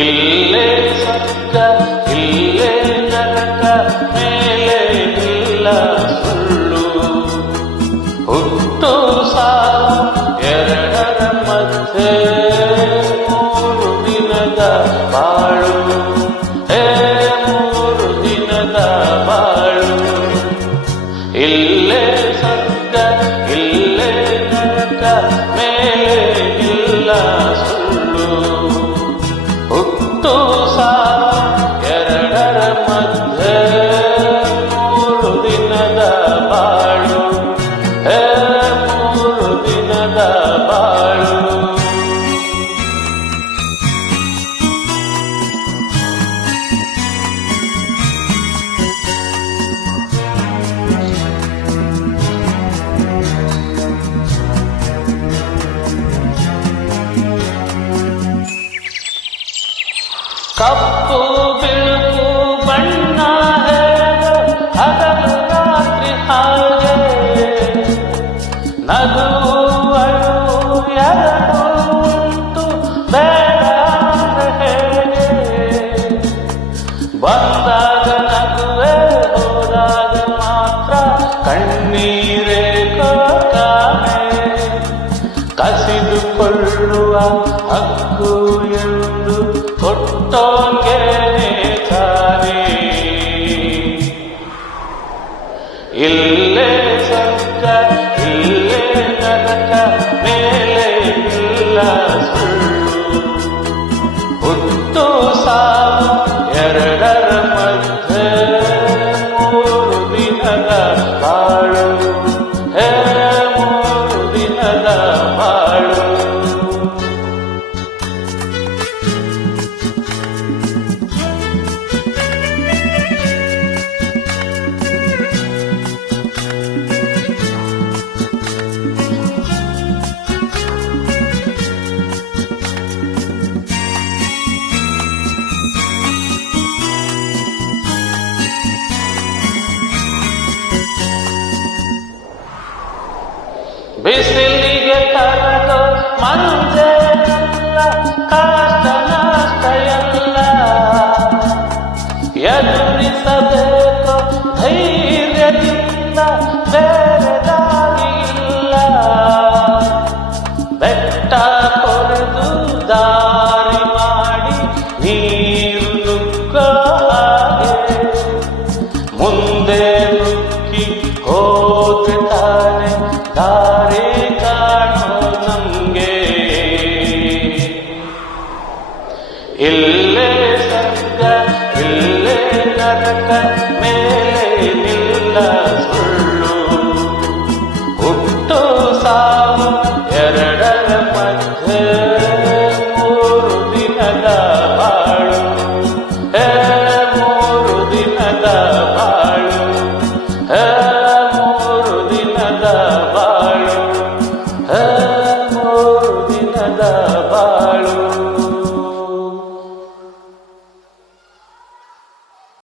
ಇಲ್ಲೇ ಸ್ವರ್ಗ ಇಲ್ಲೇ ನರಕ ಮೇಲೆ ಇಲ್ಲ ಸುಳ್ಳು ಹುಟ್ಟು ಸಾವು ಎರಡರ ಮಧ್ಯೆ 3 ದಿನದ ಬಾಳು 3 ದಿನದ ಬಾಳು ಇಲ್ಲೇ ಸ್ವರ್ಗ ಇಲ್ಲೇ ನರಕ ಮೇಲೆ ಇಲ್ಲ ಸುಳ್ಳು ಹುಟ್ಟು ಸಾವು ಎರಡರ ಮಧ್ಯೆ 3 ದಿನದ ಬಾಳು 3 ದಿನದ ಬಾಳು ಕಪ್ಪು ಬಿಳುಪು ಬಣ್ಣ ಹಗಲು ರಾತ್ರಿ ಹಾಗೆ ನಗು ಅಳು ಎರಡು ಉಂಟು ಬೇಡ ಹೇಗೆ ಬಂದಾಗ ನಗುವೆ ಹೋದಾಗ ಮಾತ್ರ ಕಣ್ಣೀರೇ ಕಾಣೆ ಕಸಿದುಕೊಳ್ಳುವ ಹಕ್ಕು ಎಂದು ಕೊಟ್ಟೋಂಗೆ ತಾನೆ ಇಲ್ಲೇ ಸ್ವರ್ಗ ಇಲ್ಲೇ ನರಕ ಮೇಲೆ ಇಲ್ಲ ಸುಳ್ಳು ಹುಟ್ಟು ಸಾವು ಎರಡರ ಮಧ್ಯೆ 3 ದಿನದ ಬಾಳು 3 ದಿನದ ಬಾಳು ಬಿಸಿಲಿಗೆ ಕರಗೋ ಮಂಜೆಲ್ಲ ಕಷ್ಟ ನಷ್ಟ ಎಲ್ಲ ಎದುರಿಸಬೇಕು ಧೈರ್ಯದಿಂದ ಬೇರೆ ದಾರಿ ಇಲ್ಲ ಬೆಟ್ಟ ಕೊರೆದು ದಾರಿ ಮಾಡಿ ನೀರು ನುಗ್ಗೋ ಹಾಗೆ ಮುಂದೆ ನುಗ್ಗಿ ಹೋದ್ರೆ ತಾನೆ ದಾರಿ ಕಾಣೋ ನಮ್ಗೆ ಇಲ್ಲೇ ಸ್ವರ್ಗ ಇಲ್ಲೇ ನರಕ ಮೇಲೆ ನಿಲ್ಲ ಸುಳ್ಳು ಹುಟ್ಟು ಸಾವು ಎರಡರ ಮಧ್ಯೆ 3 ದಿನದ ಬಾಳು 3 ದಿನದ ಬಾಳು 3 ದಿನದ ಬಾಳು 3 ದಿನದ ಬಾಳು